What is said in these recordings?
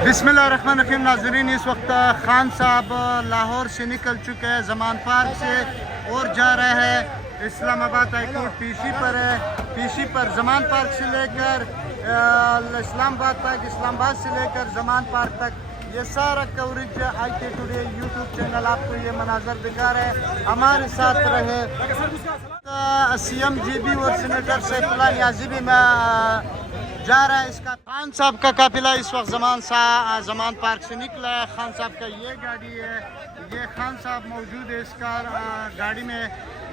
बिस्मिल्लाहिर्रहमानिर्रहीम। नाज़रीन, इस वक्त खान साहब लाहौर से निकल चुके हैं जमान पार्क से और जा रहे हैं इस्लामाबाद हाईकोर्ट पीसी पर है। पीसी पर जमान पार्क से लेकर इस्लामाबाद तक, इस्लामाबाद से लेकर जमान पार्क तक ये सारा coverage IK today YouTube channel आपको ये मनाजर दिखा रहे हैं। हमारे साथ रहे CM GB और सेनेटर सैफुल्लाह नियाज़ी भी जा रहा है। इसका खान साहब का काफिला इस वक्त जमान पार्क से निकला है। खान साहब का ये गाड़ी है, ये खान साहब मौजूद है इस गाड़ी में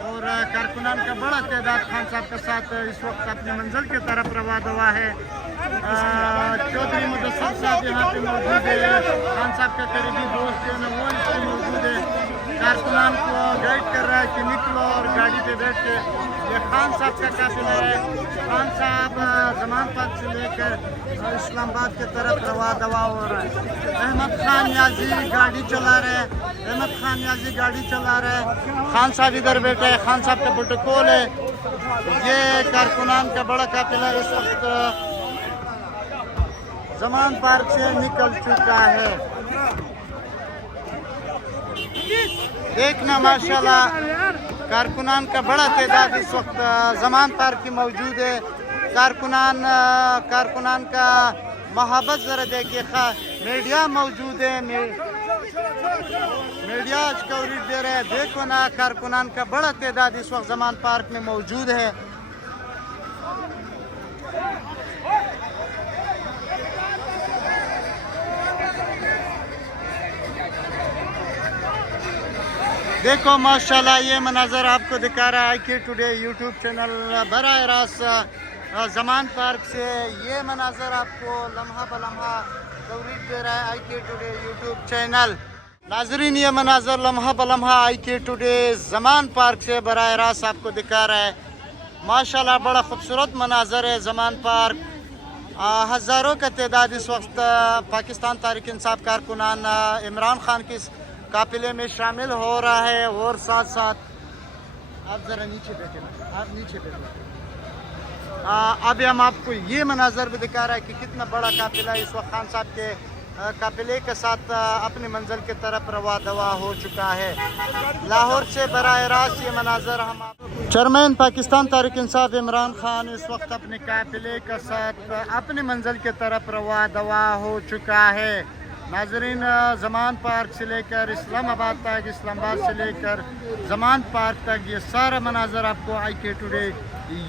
और कारकुनान का बड़ा तादाद खान साहब के साथ इस वक्त अपनी मंजिल की तरफ रवाना हुआ है। चौधरी मुदस्सिर साहब यहाँ पे मौजूद है, खान साहब का करीबी दोस्त है ना, वो इसमें मौजूद है। कारकुनान को गाइड कर रहा है कि निकलो और गाड़ी पे बैठ के। ये खान साहब का काफिला है। खान साहब जमान पार्क से लेकर इस्लामाबाद की तरफ रवाना हो रहा है। अहमद खान नियाज़ी गाड़ी चला रहे हैं, अहमद खान नियाज़ी गाड़ी चला रहे हैं। खान साहब इधर बैठे हैं, खान साहब का प्रोटोकॉल है। ये कारकुनान का बड़ा काफिला इस वक्त जमान पार्क से निकल चुका है। देखना माशाल्लाह कारकुनान का बड़ा तादाद इस वक्त जमान पार्क की मौजूद है। कारकुनान का मोहब्बत ज़रा देखिए। मीडिया मौजूद है, मीडिया आज कवरेज दे रहे हैं। देखो ना, कारकुनान का बड़ा तादाद इस वक्त जमान पार्क में मौजूद है। देखो माशाल्लाह ये मनाजर आपको दिखा रहा है IK टुडे यूट्यूब चैनल बराह रास्त जमान पार्क से। ये मनाजर आपको लम्हा बलम्हा कवरेज दे रहा है IK टुडे यूट्यूब चैनल। नाजरीन, ये मनाजर लम्हा बलम्हा IK टुडे जमान पार्क से बराह रास्त आपको दिखा रहा है। माशाल्लाह बड़ा खूबसूरत मनाजर है जमान पार्क। हज़ारों का तादाद इस वक्त पाकिस्तान तहरीक इंसाफ कारकुनान इमरान खान की काफिले में शामिल हो रहा है। और साथ साथ आप ज़रा नीचे बैठे, आप नीचे बैठे। अभी हम आपको ये मनाजर भी दिखा रहा है कि कितना बड़ा काफिला इस वक्त खान साहब के काफिले के साथ अपनी मंजिल की तरफ रवा हो चुका है। लाहौर से बराह रास्त ये मनाजर हम चेयरमैन पाकिस्तान तहरीक इंसाफ इमरान खान इस वक्त अपने काफिले के साथ अपनी मंजिल की तरफ रवा हो चुका है। नाजरीन, जमान पार्क से लेकर इस्लामाबाद तक, इस्लामाबाद से लेकर जमान पार्क तक ये सारा मनाजर आपको IK टुडे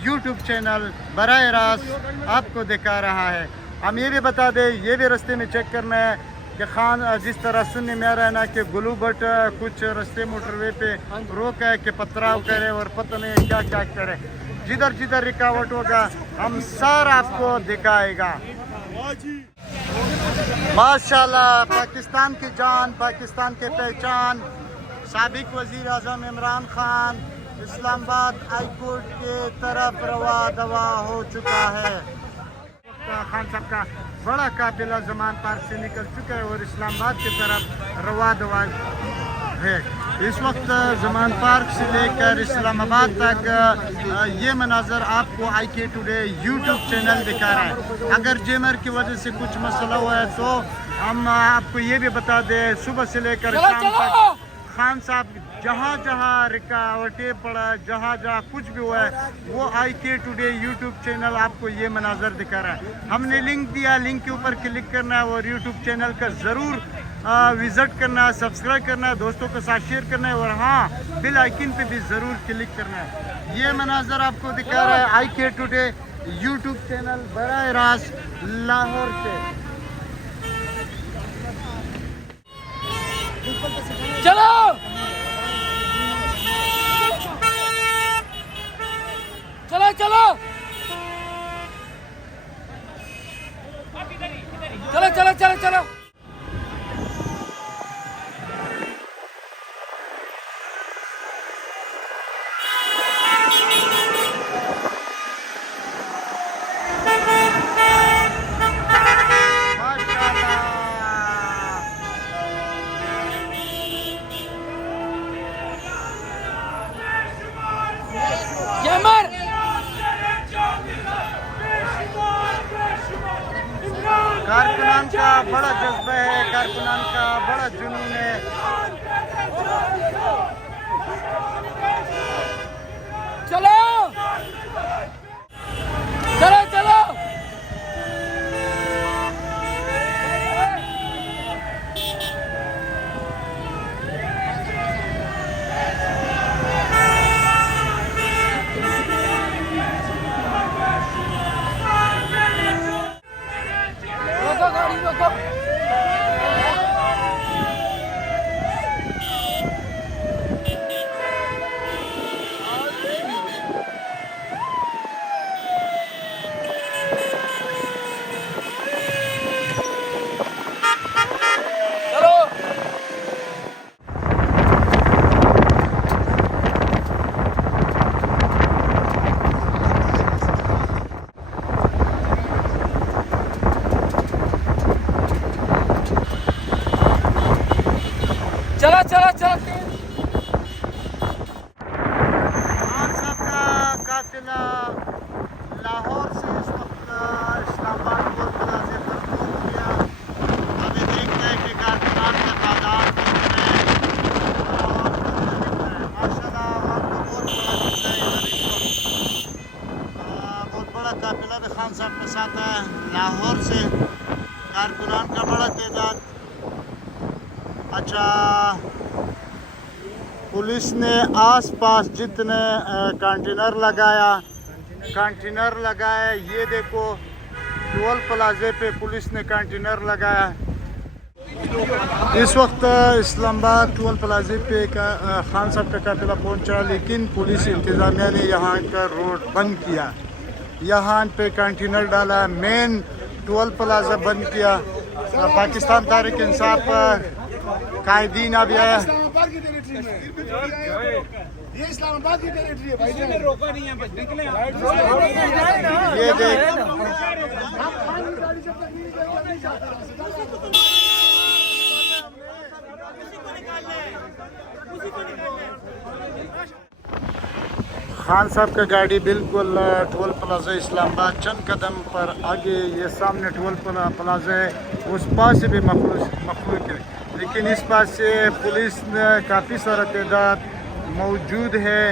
यूट्यूब चैनल बराह रास्त आपको दिखा रहा है। हम ये भी बता दें, ये भी रास्ते में चेक करना है कि खान जिस तरह सुनने में आ रहा है ना कि गुलू भट्ट कुछ रास्ते मोटरवे पे रोका है कि पथराव करे और पता नहीं क्या क्या करे। जिधर जिधर रुकावट होगा हम सारा आपको दिखाएगा। माशाल्लाह पाकिस्तान की जान, पाकिस्तान की पहचान साबिक वजीर आज़म इमरान खान इस्लामाबाद हाईकोर्ट के तरफ रवा हो चुका है। खान साहब का बड़ा काफिला जमान पार्क से निकल चुका है और इस्लामाबाद की तरफ रवा है। इस वक्त जमान पार्क से लेकर इस्लामाबाद तक ये मनाजर आपको IK टुडे यूट्यूब चैनल दिखा रहा है। अगर जेमर की वजह से कुछ मसला हुआ है तो हम आपको ये भी बता दें, सुबह से लेकर शाम तक खान साहब जहाँ जहाँ रुकावटें पड़ा, जहाँ जहाँ कुछ भी हुआ है वो IK टुडे यूट्यूब चैनल आपको ये मनाजर दिखा रहा है। हमने लिंक दिया, लिंक के ऊपर क्लिक करना है और यूट्यूब चैनल का ज़रूर विज़िट करना है, सब्सक्राइब करना है, दोस्तों के साथ शेयर करना है और हाँ बेल आइकन पे भी ज़रूर क्लिक करना है। ये मनाजर आपको दिखा रहा है IK टुडे यूट्यूब चैनल बराह रास्त लाहौर से। चलो चलो चलो चलो चलो चलो चलो। का बड़ा जज्बा है, कारकुनान का बड़ा जुनून है। चलो चलो चलो रोको गाड़ी रोको। चला चला चला खान साहब का काफिला लाहौर से इस वक्त इस्लामाबाद टोल प्लाजे पर पहुंच गया। अभी देखते हैं कि कारकुनान का तादाद कितने हैं और माशाल्लाह आपको बहुत बड़ा दिखता है इधर इस वक्त। बहुत बड़ा काफिला भी खान साहब के साथ है। लाहौर से कारकुनान का बड़ा तादाद। अच्छा, पुलिस ने आसपास जितने कंटेनर लगाया, ये देखो टोल प्लाजे पे पुलिस ने कंटेनर लगाया। इस वक्त इस्लामाबाद टोल प्लाजे पे खान साहब का काफिला पहुंचा, लेकिन पुलिस इंतजामिया ने यहाँ का रोड बंद किया, यहाँ पे कंटेनर डाला, मेन टोल प्लाजा बंद किया। पाकिस्तान तहरीक इंसाफ कायदीन अभी आया। ये इस्लामाबाद की टेरिटरी है भाई, ने रोका नहीं है, बस निकले। ये देख खान साहब का गाड़ी बिल्कुल टोल प्लाजा इस्लामाबाद चंद कदम पर आगे, ये सामने टोल प्लाजा है, उस पास से भी मखलूक है, लेकिन इस पास से पुलिस काफ़ी सारा तादाद मौजूद है।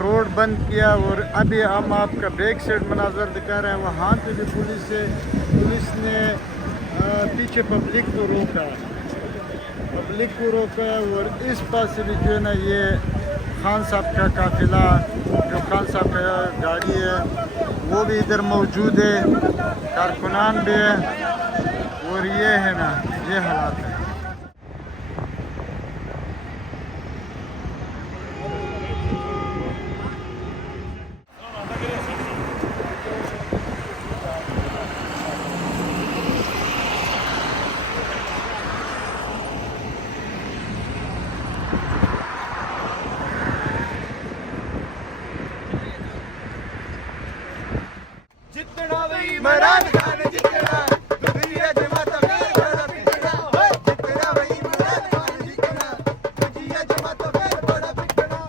रोड बंद किया और अभी हम आपका बैक साइड मनाजर दिखा रहे हैं, वहाँ पे भी पुलिस है। पुलिस ने पीछे पब्लिक को रोका और इस पास से भी जो है ना, ये खान साहब का काफिला, जो खान साहब का गाड़ी है वो भी इधर मौजूद है, कारकुनान भी है और ये है ना, ये हालात है। जितना भी इमरान खान जितना दुनिया जमात में बड़ा पिटना, जितना भी इमरान खान जितना दुनिया जमात में बड़ा पिटना।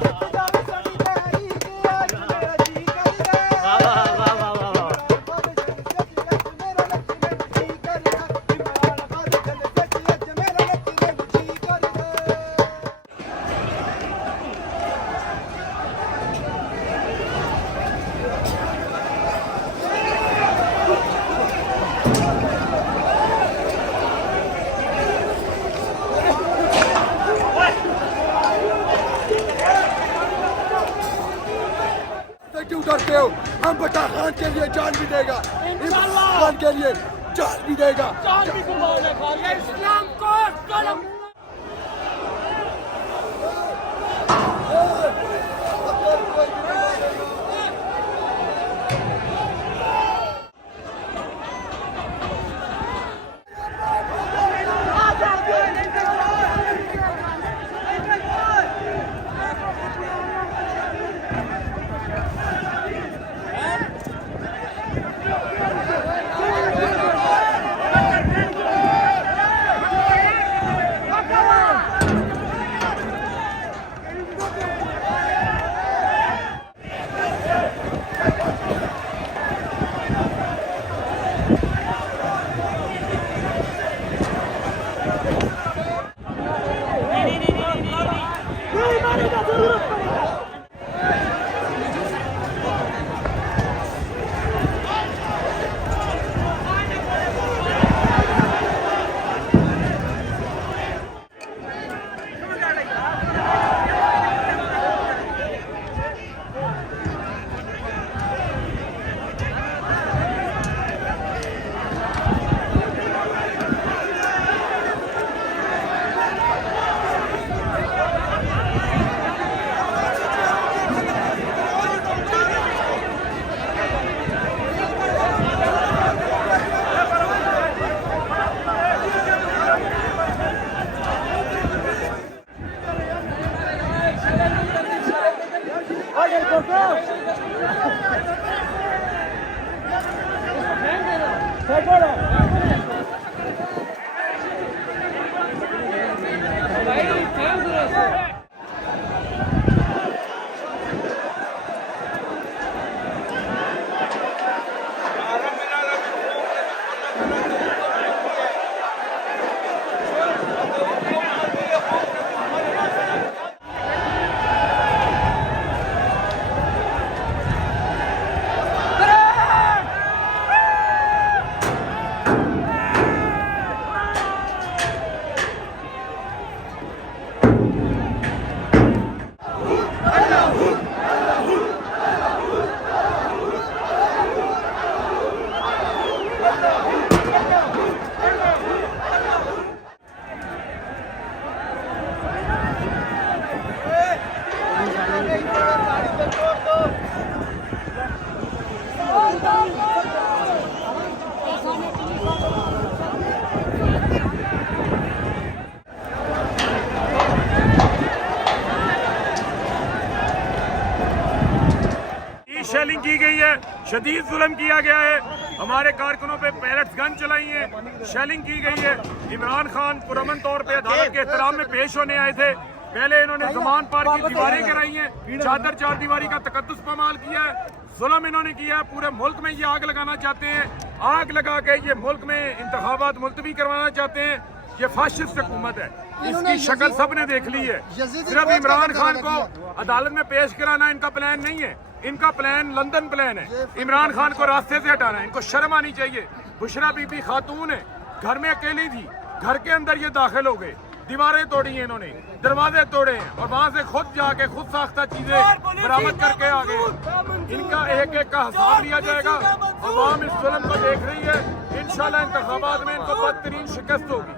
जितना भी सड़ी तैयारी के आज मेरा जी कर दे। वाह वाह वाह वाह वाह। मेरा लक्ष्य जी कर दे, इमरान खान जल्द मेरा लक्ष्य जी कर दे। क्यों डरते हो? हम बटा खान के लिए जान भी देगा, खान के लिए जान भी देगा। इस्लाम को कलम की गई है, शदीद जुल्म किया गया है। हमारे कारकुनों पे पैलेट्स गन चलाई है, शेलिंग की गई है। इमरान खान पुरअमन तौर पे अदालत के एहतराम में पेश होने आए थे। पहले इन्होंने जमान पार की दीवारें गिराई हैं, चादर चार दीवारी का तकद्दुस पामाल किया है, जुल्म इन्होंने किया है। पूरे मुल्क में ये आग लगाना चाहते हैं, आग लगा के ये मुल्क में इंतखाबात मुलतवी करवाना चाहते हैं। ये फाशिस्ट हुकूमत है, इसकी शक्ल सबने देख ली है। सिर्फ इमरान खान को अदालत में पेश कराना इनका प्लान नहीं है, इनका प्लान लंदन प्लान है। इमरान खान को रास्ते से हटाना है। इनको शर्म आनी चाहिए। बुशरा बीबी खातून है, घर में अकेली थी, घर के अंदर ये दाखिल हो गए, दीवारें तोड़ी हैं इन्होंने, दरवाजे तोड़े हैं और वहां से खुद जाके खुद साख्ता चीजें बरामद करके आ गए। इनका एक एक का हिसाब लिया जाएगा। अवाम इस जुल्म को देख रही है। इंशाल्लाह इंतखाबात में इनको बदतरीन शिकस्त होगी।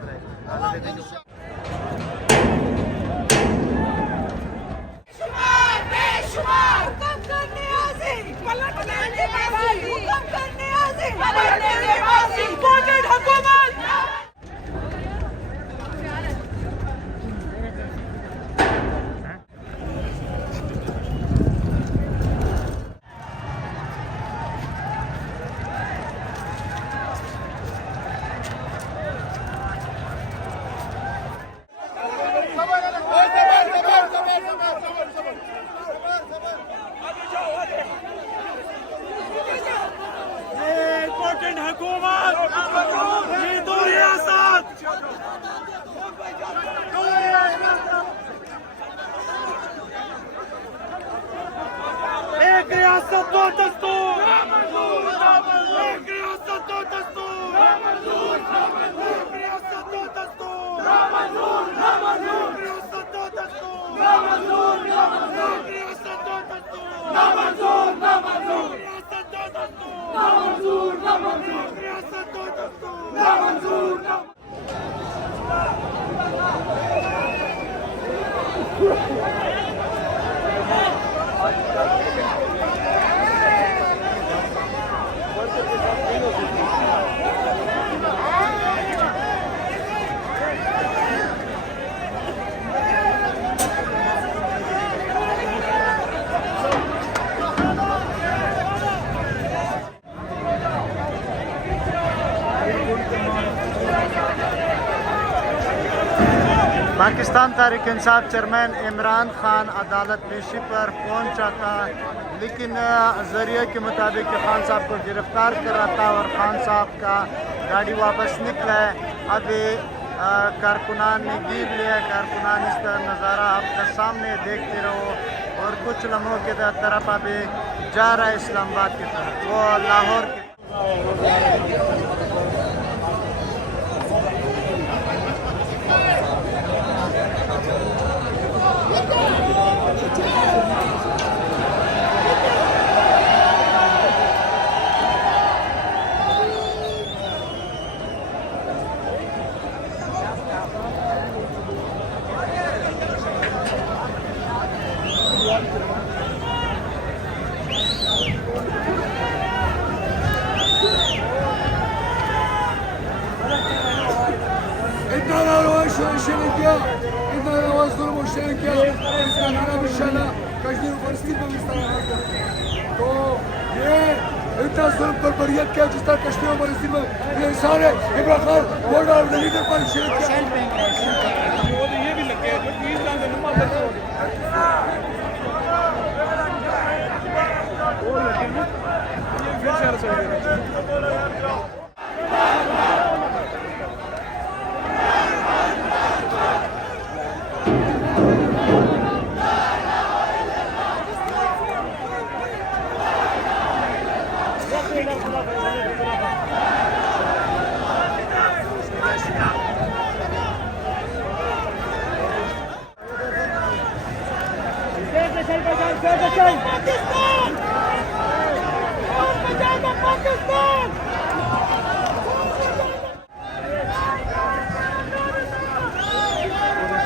एक रियासत दो दस्तूर, एक रियासत दो दस्तूर, एक रियासत दो दस्तूर, एक रियासत दो दस्तूर, एक रियासत दो दस्तूर। पाकिस्तान तहरीक इंसाफ चेयरमैन इमरान खान अदालत पेशी पर पहुंचा था, लेकिन जरिए के मुताबिक खान साहब को गिरफ्तार कर रहा था और खान साहब का गाड़ी वापस निकला है। अभी कारकुनान ने गिर लिया। कारकुनान इस तरह नज़ारा आपका सामने देखते रहो और कुछ लम्हों के तरफ अभी जा रहा है इस्लामाबाद की तरफ, वो लाहौर की। तो ये इतना जुल्म पर बरियत किया जिस तरह कश्मीर और फलस्तीन में ये इंसान है। Imran Khan world of the leader पर शेयर किया। ये भी लगे जो 20 लाख नंबर लगे ये फिर शेयर से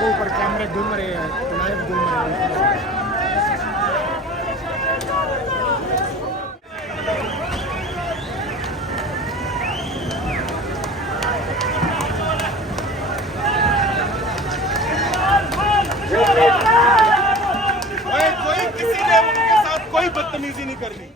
ऊपर कैमरे घूम रहे हैं, लाइव घूम रहे हैं। कोई किसी ने उनके साथ कोई बदतमीजी नहीं करनी।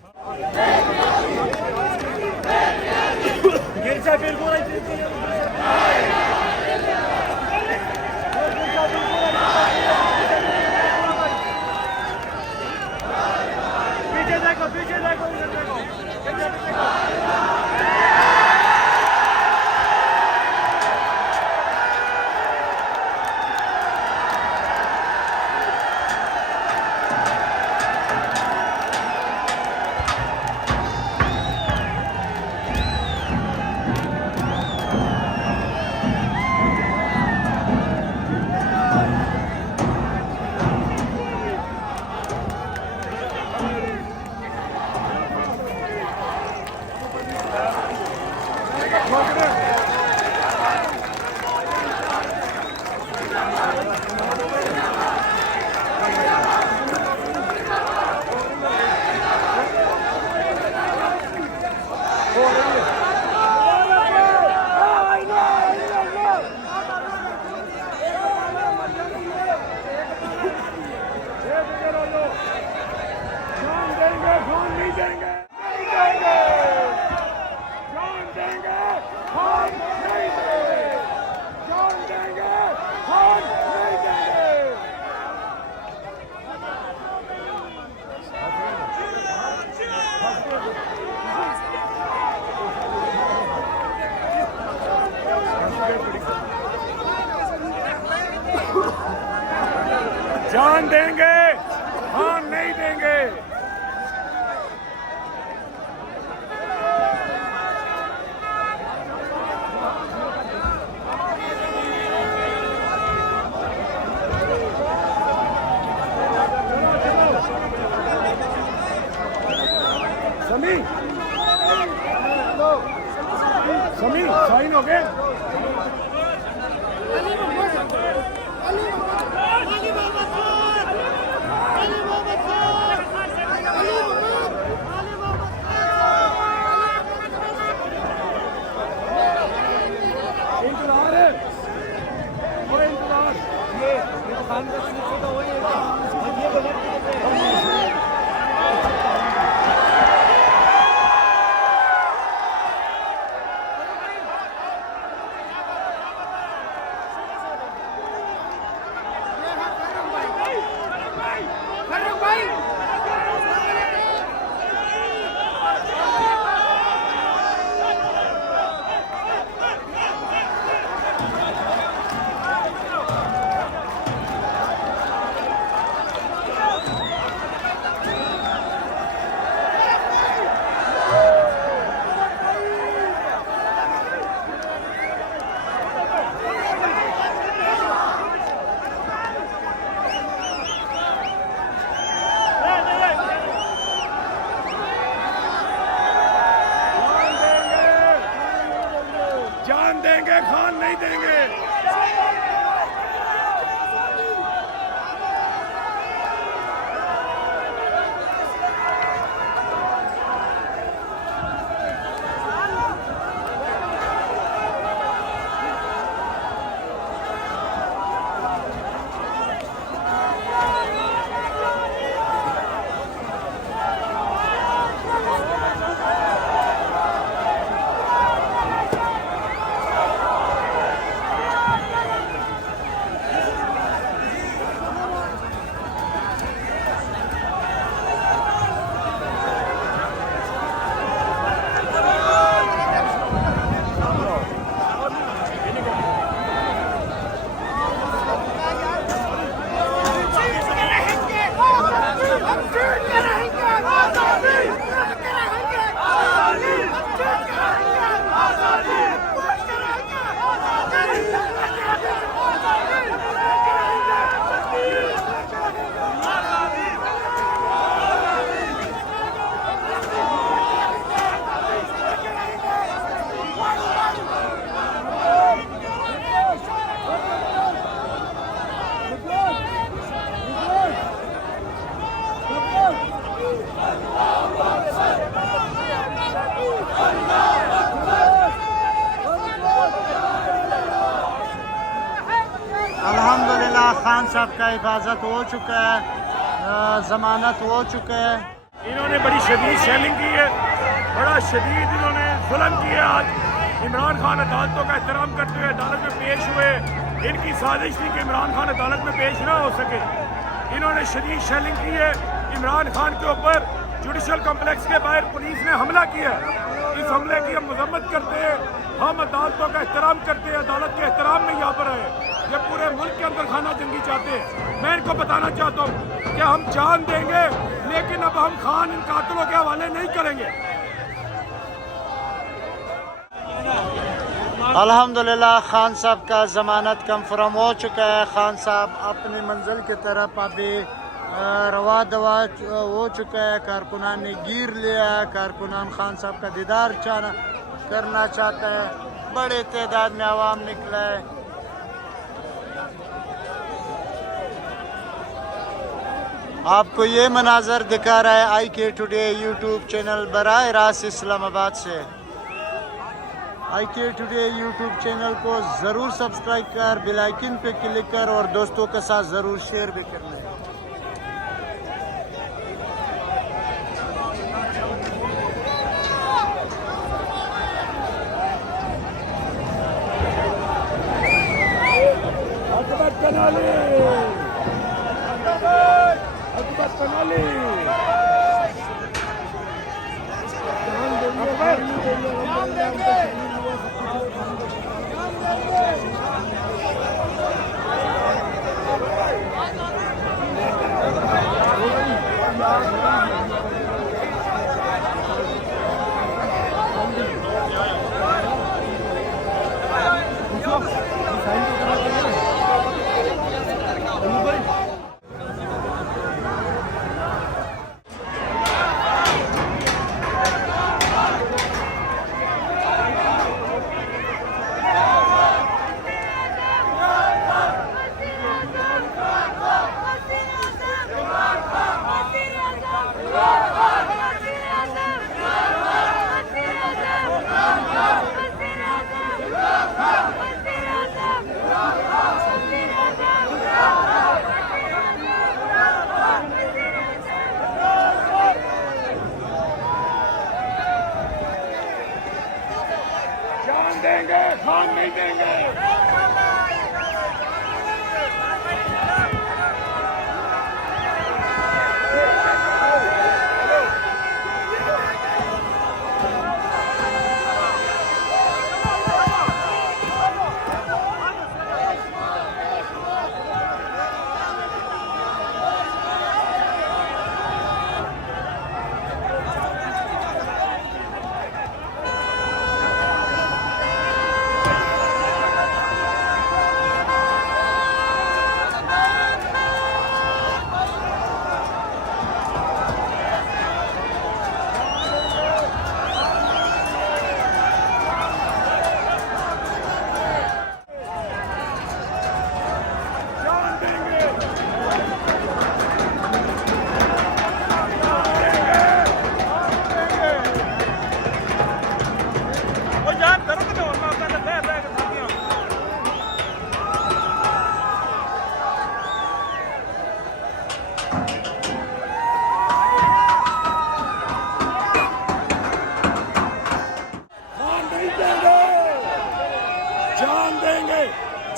जान देंगे, हाँ नहीं देंगे। समी समी साइन हो गए। इंतजार है, वो इंतजार ये खान का सीट तो वही है। जान देंगे, खान नहीं देंगे। अल्हम्दुलिल्लाह खान साहब का हिफाजत हो चुका है, जमानत हो चुका है। इन्होंने बड़ी शदीद शेलिंग की है, बड़ा शदीद इन्होंने जुल्म किया आज इमरान खान अदालतों का एहतराम करते हुए अदालत में पेश हुए। इनकी साजिश थी कि इमरान खान अदालत में पेश ना हो सके। इन्होंने शदीद शेलिंग की है। इमरान खान के ऊपर जुडिशल कॉम्प्लेक्स के बाहर पुलिस ने हमला किया। इस हमले की हम मजम्मत करते हैं। हम अदालतों का एहतराम करते हैं, अदालत के एहतराम में यहाँ पर आए। ये पूरे मुल्क के अंदर खाना जंगी चाहते हैं। मैं इनको बताना चाहता हूँ कि हम जान देंगे, लेकिन अब हम खान इन कातिलों के हवाले नहीं करेंगे। अल्हम्दुलिल्लाह खान साहब का ज़मानत कंफर्म हो चुका है। खान साहब अपनी मंजिल की तरफ अभी रवा दवा हो चुका है। कारकुनान ने गिर लिया। कारकुनान खान साहब का दीदार करना चाहता है। बड़े तादाद में आवाम निकला है। आपको ये मनाजर दिखा रहा है IK टुडे यूट्यूब चैनल बराह रास्त इस्लामाबाद से। IK टुडे यूट्यूब चैनल को ज़रूर सब्सक्राइब कर, बेल आइकन पे क्लिक कर और दोस्तों के साथ ज़रूर शेयर भी करना है। जान देंगे, खान नहीं देंगे।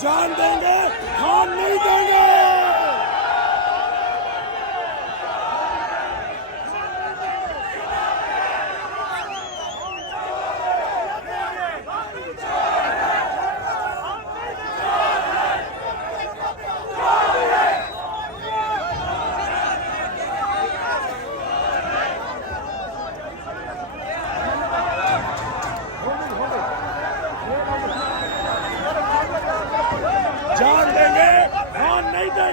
जान देंगे, खान नहीं देंगे। जान देंगे, खान नहीं देंगे।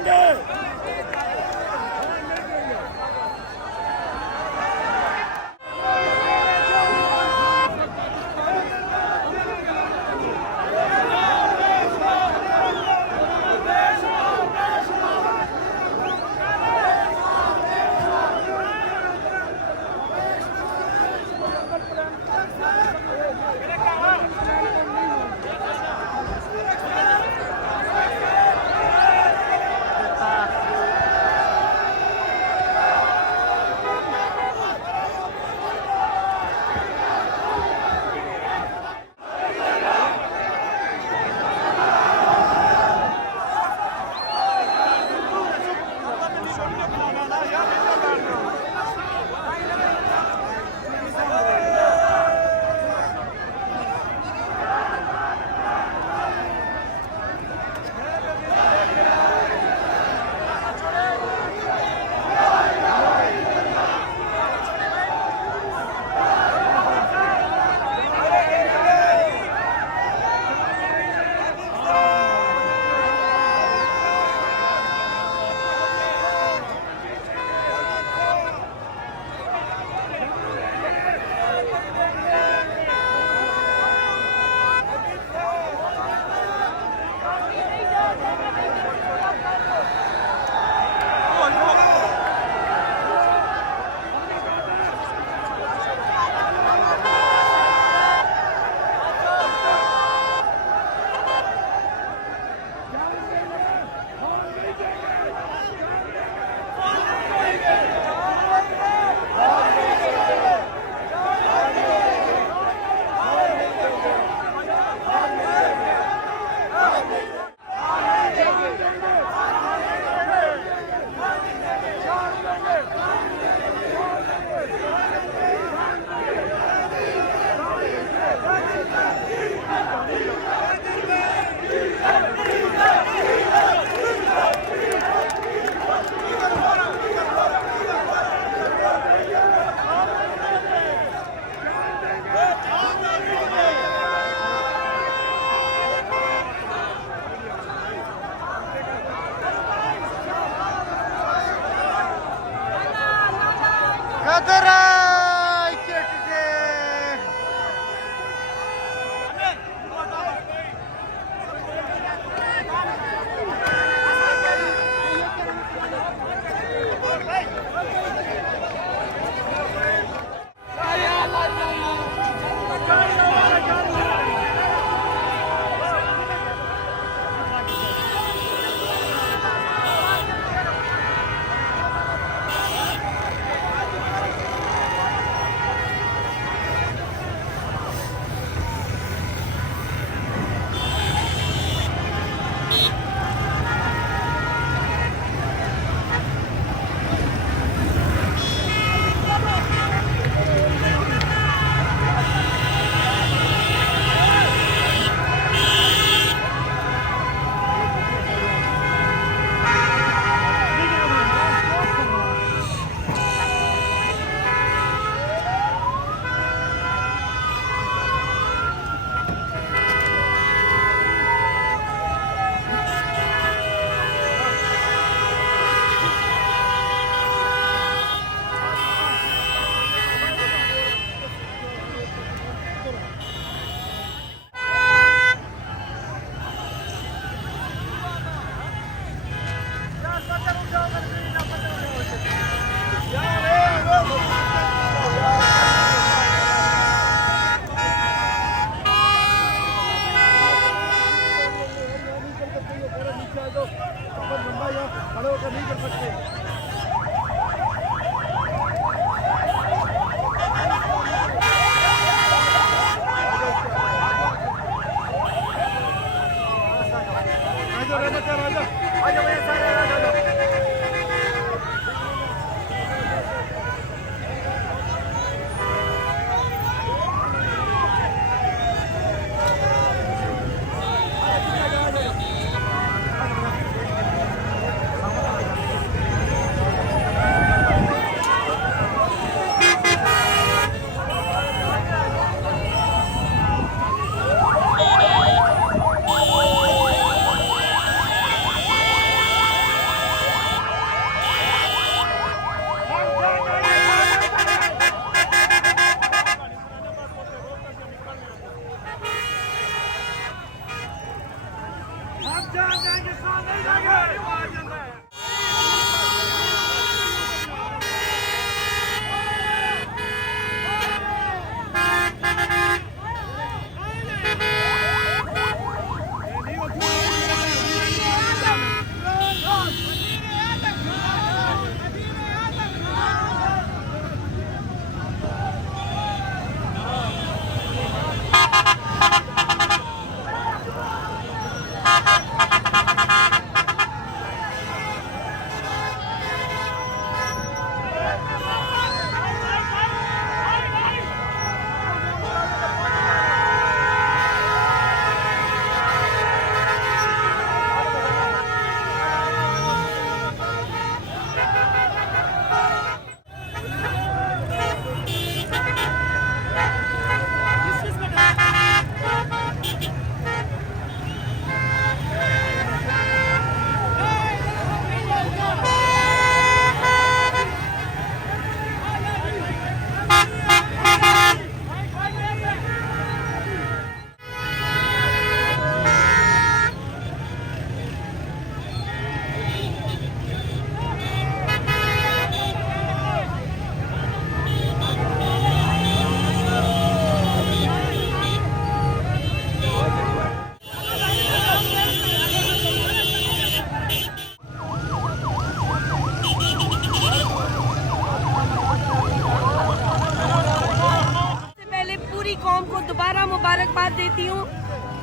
मुबारकबाद देती हूँ।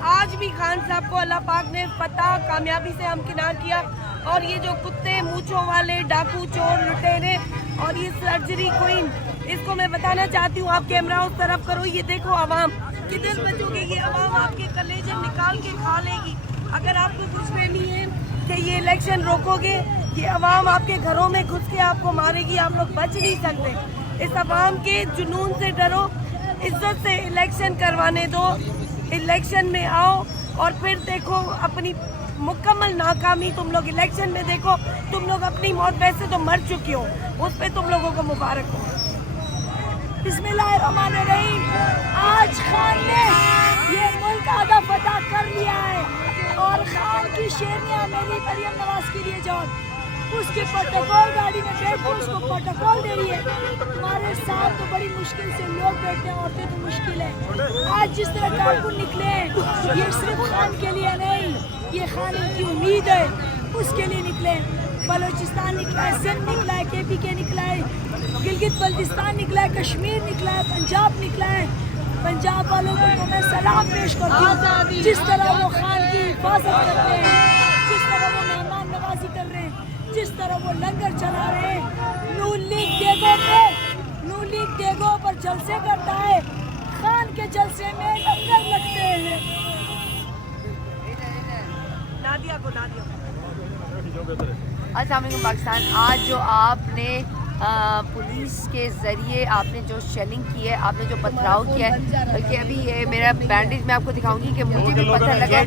आज भी खान साहब को अल्लाह पाक ने फतह कामयाबी से हमकिनार किया और ये जो कुत्ते मूंछों वाले डाकू चोर लुटेरे और ये सर्जरी क्वीन, इसको मैं बताना चाहती हूँ। आप कैमरा उस तरफ करो, ये देखो आवाम किधर बचोगे। ये आवाम आपके कलेजे निकाल के खा लेगी अगर आपको कुछ नहीं है कि ये इलेक्शन रोकोगे। ये आवाम आपके घरों में घुस के आपको मारेगी, आप लोग बच नहीं सकते। इस आवाम के जुनून से डरो, इज्जत से इलेक्शन करवाने दो। इलेक्शन में आओ और फिर देखो अपनी मुकम्मल नाकामी। तुम लोग इलेक्शन में देखो, तुम लोग अपनी मौत वैसे तो मर चुके हो, उस पे तुम लोगों को मुबारक हो। बिस्मिल्लाहिर्रहमानिर्रहीम। आज खान ने ये मुल्क आधा फतह कर लिया है और खान की शेरनियां मेरी मरियम नवाज के लिए जान उसके प्रोटोकॉल गाड़ी में बैठ के उसको प्रोटोकॉल दे रही है। हमारे साथ तो बड़ी मुश्किल से लोग बैठे हैं, औरतें तो मुश्किल है। आज जिस तरह कारकुन निकले हैं, ये सिर्फ खान के लिए नहीं, ये खान की उम्मीद है, उसके लिए निकले। बलोचिस्तान निकला है, सिंध निकला है, KPK निकला है, गिलगित बल्तिस्तान निकला है, कश्मीर निकला है, पंजाब निकला है। पंजाब वालों को तो मैं सलाम पेश करती हूँ, जिस तरह वो खान की हिफाजत करते हैं, जिस तरह वो मेहमान नवाजी कर रहे हैं, जिस तरह वो लंगर चला रहे हैं। नून लीग देगों पर जलसे करता है, खान के जलसे में लंगर लगते हैं। नादिया को अस्सलाम वालेकुम पाकिस्तान। आज जो आपने पुलिस के ज़रिए आपने जो शेलिंग की है, आपने जो पथराव किया है, बल्कि अभी ये मेरा बैंडेज मैं आपको दिखाऊंगी कि मुझे भी पत्थर लगा है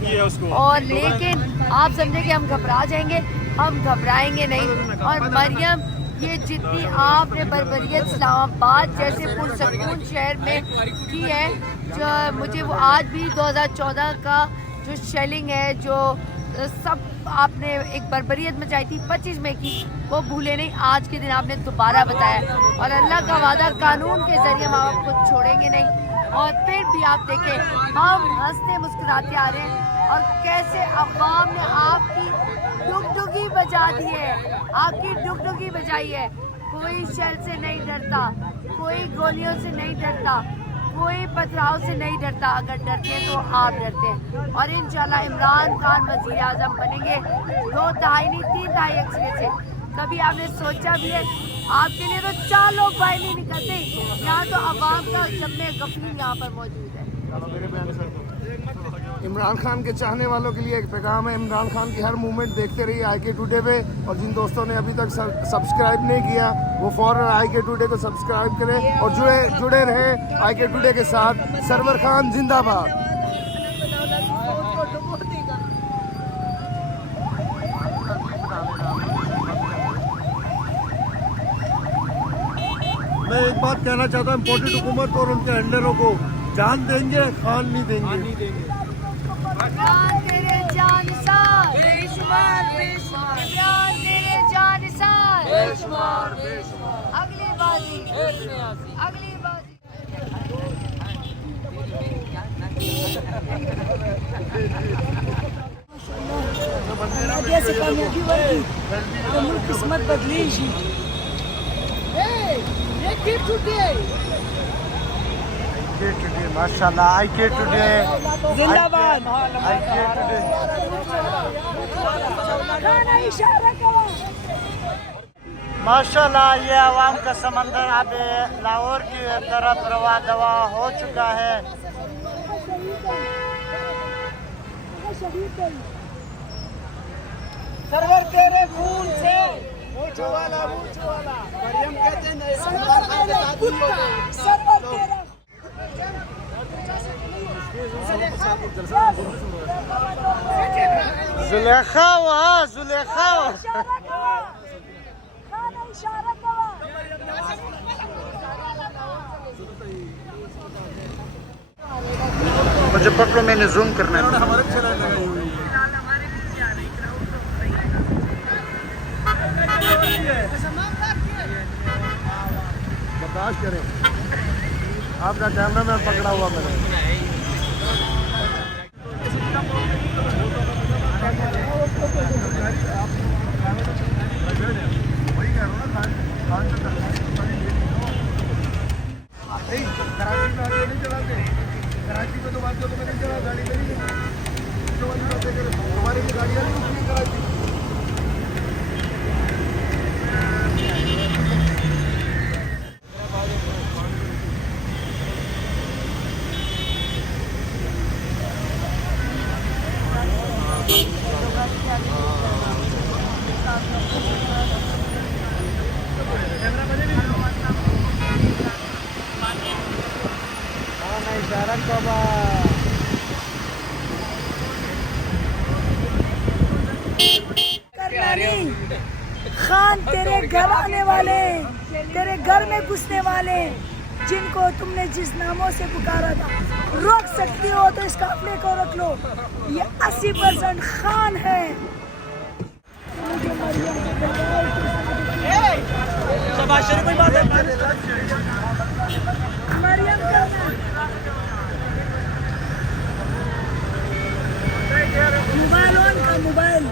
और लेकिन आप समझे कि हम घबरा जाएंगे, हम घबराएंगे नहीं। और मरियम, ये जितनी आपने बर्बरियत इस्लामाबाद जैसे पुरसकून शहर में की है, जो मुझे वो आज भी 2014 का जो शेलिंग है, जो सब आपने एक बर्बरियत मचाई थी 25 मई की, वो भूले नहीं। आज के दिन आपने दोबारा बताया और अल्लाह का वादा कानून के जरिए हम आपको छोड़ेंगे नहीं। और फिर भी आप देखें, हम हंसते मुस्कुराते आ रहे हैं और कैसे अवाम ने आपकी डुगडुगी बजा दी है, आपकी डुगडुगी बजाई है। कोई शेल से नहीं डरता, कोई गोलियों से नहीं डरता, कोई पथराव से नहीं डरता, अगर डरते हैं तो आप डरते हैं। और इंशाल्लाह इमरान खान वज़ीर आज़म बनेंगे 2 दहाई नहीं 3 दहाई एक्सरे से। कभी आपने सोचा भी है? आपके लिए तो 4 लोग बाहर नहीं निकलते, यहाँ तो अवाम का जम्मे गफली यहाँ पर मौजूद है। इमरान खान के चाहने वालों के लिए एक पैगाम है, इमरान खान की हर मूवमेंट देखते रहिए IK टुडे पे। और जिन दोस्तों ने अभी तक सब्सक्राइब नहीं किया वो फौरन IK टुडे को सब्सक्राइब करें और जुड़े रहें IK टुडे के साथ। सरवर खान जिंदाबाद। मैं एक बात कहना चाहता हूँ, इम्पोर्टेड हुकूमत और उनके हैंडलरों को, जान देंगे खान नहीं देंगे। इमरान तेरे जानिसार, बेशुमार बेशुमार, इमरान तेरे जानिसार, बेशुमार बेशुमार। अगली बाजी, अगली बाजी। जैसे कामयाबी वर्गी तो मुल्क किस्मत बदली जी। ये गिफ्ट टुडे माशाल्लाह IK टुडे जिंदाबाद। IK today. माशाल्लाह ये आवाम का समंदर अब लाहौर की तरफ रवा दवा हो चुका है। सरवर तेरे खून से मूछ वाला मरियम कहते हैं जुलेखा वहाँ जुलेखा मुझे पकड़ो, मैंने जूम करना है। बर्दाश्त करें, आपका कैमरा मैन पकड़ा हुआ मैंने। कराची में तो बात तो मैंने चला, गाड़ी मेरी हमारी गाड़ियाँ नहीं रुकी कराची। खान तेरे घर आने वाले, तेरे घर में घुसने वाले, जिनको तुमने जिस नामों से पुकारा था, रोक सकती हो तो इस काफिले को रोक लो। ये 80% खान है। मरियम मोबाइल ऑन का मोबाइल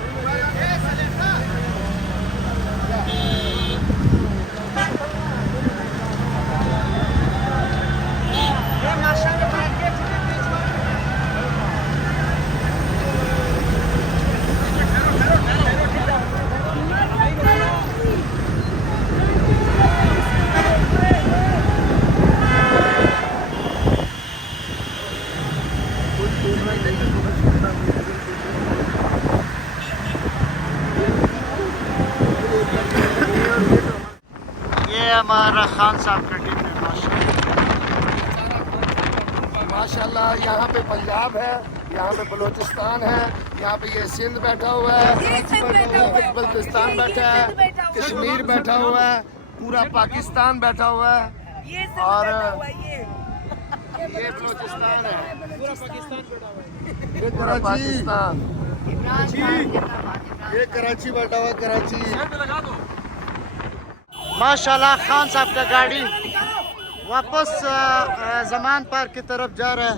हमारा खान साहब का टीम है। माशाल्लाह यहाँ पे पंजाब है, यहाँ पे बलूचिस्तान है, यहाँ पे ये सिंध बैठा हुआ है, बल्तिस्तान बैठा है, कश्मीर बैठा हुआ है, पूरा पाकिस्तान बैठा हुआ है और ये बलूचिस्तान है, ये पाकिस्तान, ये कराची बैठा हुआ, कराची। माशाल्लाह खान साहब का गाड़ी वापस जमान पार्क की तरफ जा रहा है।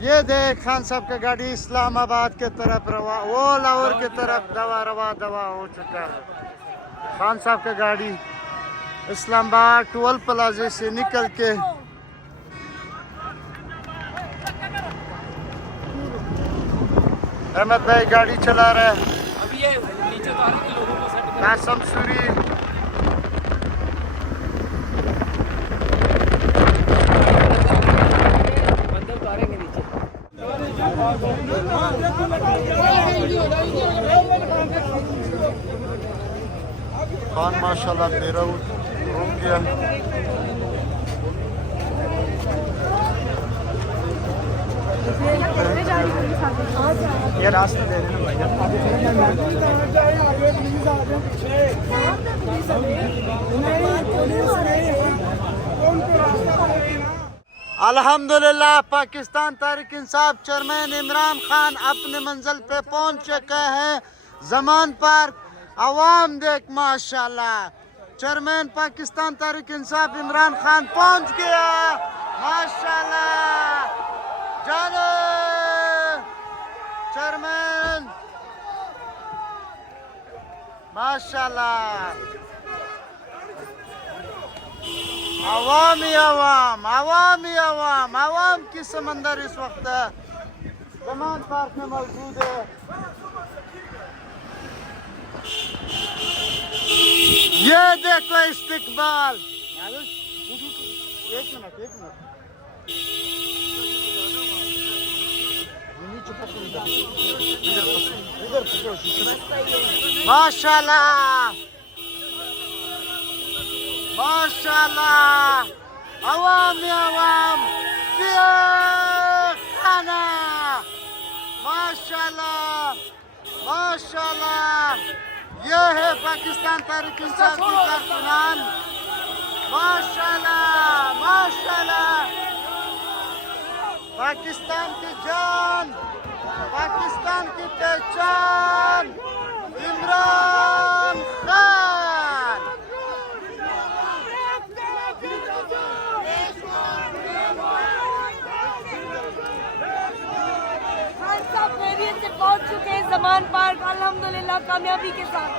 ये देख खान साहब का गाड़ी इस्लामाबाद के तरफ रवा, वो लाहौर की तरफ दवा हो चुका है। खान साहब का गाड़ी इस्लामाबाद 12 प्लाजे से निकल के अहमद भाई गाड़ी चला रहा है। अभी ये नीचे उतारेंगे लोगों को सेट कासम सूरी बंदे उतारेंगे नीचे। खान माशाल्लाह मेरा रुक गया। ये रास्ता दे रहे हैं अल्हम्दुलिल्लाह पाकिस्तान तहरीक इंसाफ चेयरमैन इमरान खान अपने मंजिल पे पहुंच चुके हैं। जमान पार्क आवाम देख माशाल्लाह चेयरमैन पाकिस्तान तहरीक इंसाफ इमरान खान पहुंच गया माशाल्लाह। जानो चेयरमैन माशाल्लाह। आवामी आवाम आवामी आवाम आवाम की समंदर इस वक्त जमान पार्क में मौजूद है। ये देखो इस्तिकबाल। एक मिनट माशाल्लाह माशाल्लाह अवाम अवाम खाना माशाल्लाह माशाल्लाह। ये है पाकिस्तान तहरीक इंसाफ की कारकुनान माशाल्लाह माशाल्लाह। पाकिस्तान की जान पाकिस्तान की पहचान इमरान खान। खान साहब खैरियत से पहुंच चुके हैं जमान पार्क अल्हम्दुलिल्लाह कामयाबी के साथ।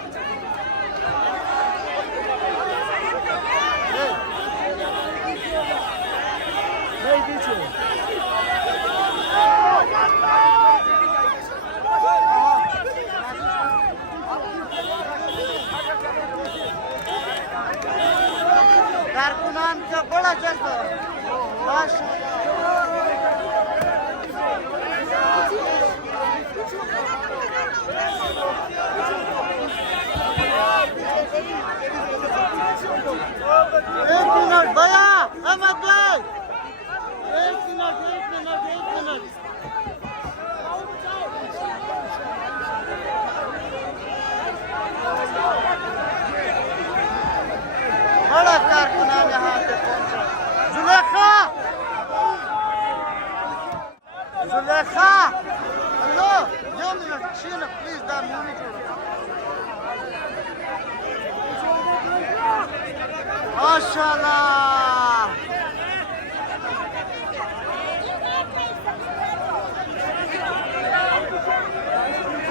कारकुनान का बड़ा जज्बा एक मिनट भैया अहमद भाई एक मिनट बड़ा कारकुनान यहाँ पे पहुंचा। जुलेखा हेलो यो मिनट शीन प्लीज द मूवी माशाल्लाह।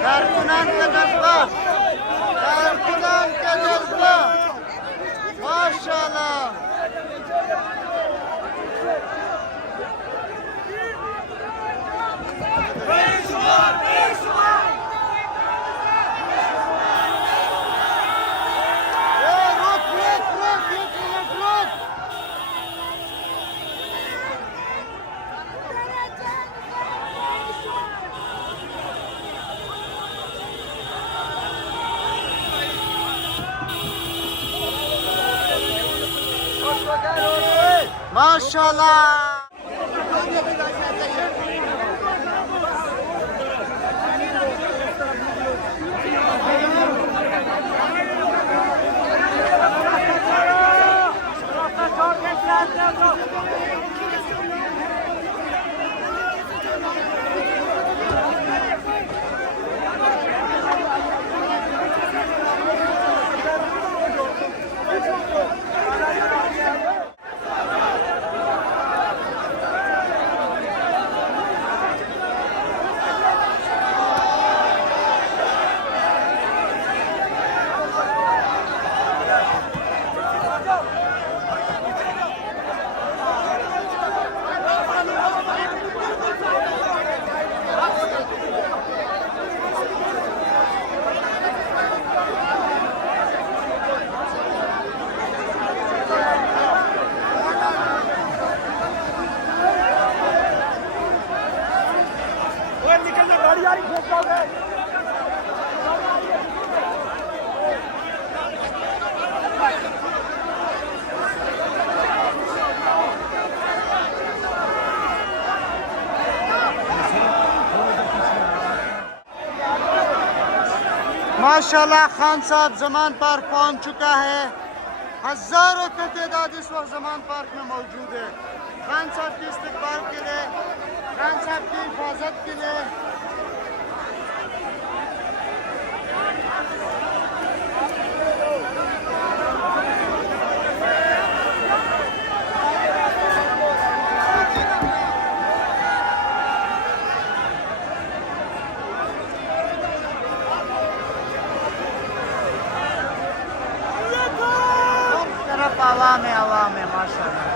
कारकुनान का जज्बा माशाल्लाह। माशाल्लाह माशाल्लाह खान साहब जमान पार्क पहुंच चुका है। हजारों की तादाद इस वक्त जमान पार्क में मौजूद है। खान साहब की इस्तकबाल के लिए, खान साहब की हिफाजत के लिए। आवाम है माशाल्लाह।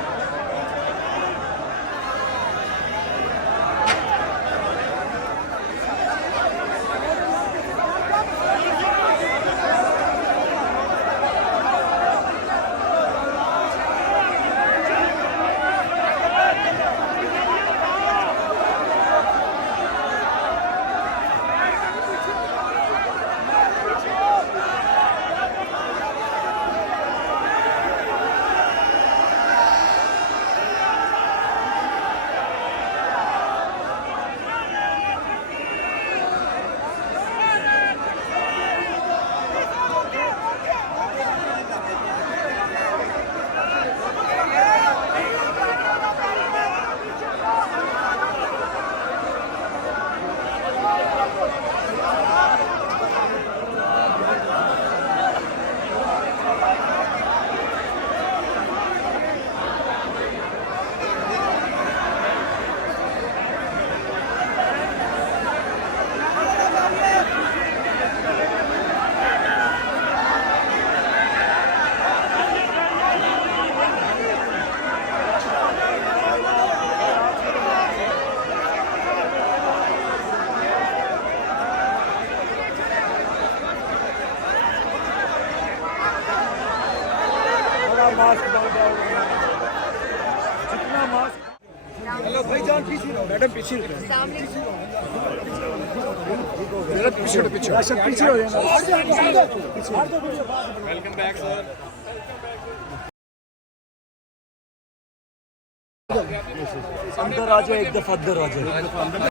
अंदर आ जाओ, एक दफा अंदर आ जाओ।